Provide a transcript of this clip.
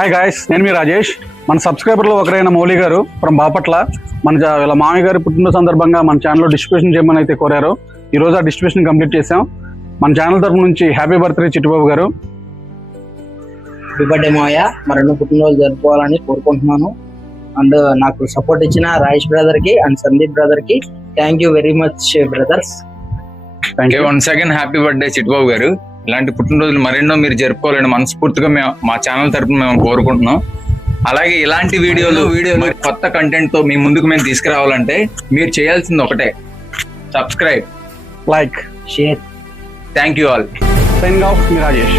Hi guys, నేను మీ రాజేష్. మన సబ్స్క్రైబర్లో ఒకరైన మౌలి గారు ఫ్రమ్ బాపట్ల వీళ్ళ మామయ్య గారి పుట్టిన సందర్భంగా మన ఛానల్లో డిస్ట్రిబ్యూషన్ చేయమని అయితే కోరారు. ఈ రోజు ఆ డిస్ట్రిబ్యూషన్ కంప్లీట్ చేసాం. మన ఛానల్ తరఫు నుంచి హ్యాపీ బర్త్డే చిట్టుబాబు గారు. హ్యాపీ బర్త్డే మావయ్య, మరెన్నో పుట్టినరోజు జరుపుకోవాలని కోరుకుంటున్నాను. అండ్ నాకు సపోర్ట్ ఇచ్చిన రాజేష్ బ్రదర్ కి అండ్ సందీప్ బ్రదర్ కి thank you very much brothers. Once again happy birthday Chittubabu గారు. ఇలాంటి పుట్టినరోజులు మరెన్నో మీరు జరుపుకోవాలని మనస్ఫూర్తిగా మేము మా ఛానల్ తరపున మేము కోరుకుంటున్నాం. అలాగే ఇలాంటి వీడియోలు కొత్త కంటెంట్ తో మీ ముందుకు మేము తీసుకురావాలంటే మీరు చేయాల్సింది ఒకటే, subscribe, like, share. Thank you all. Signing off, me Rajesh.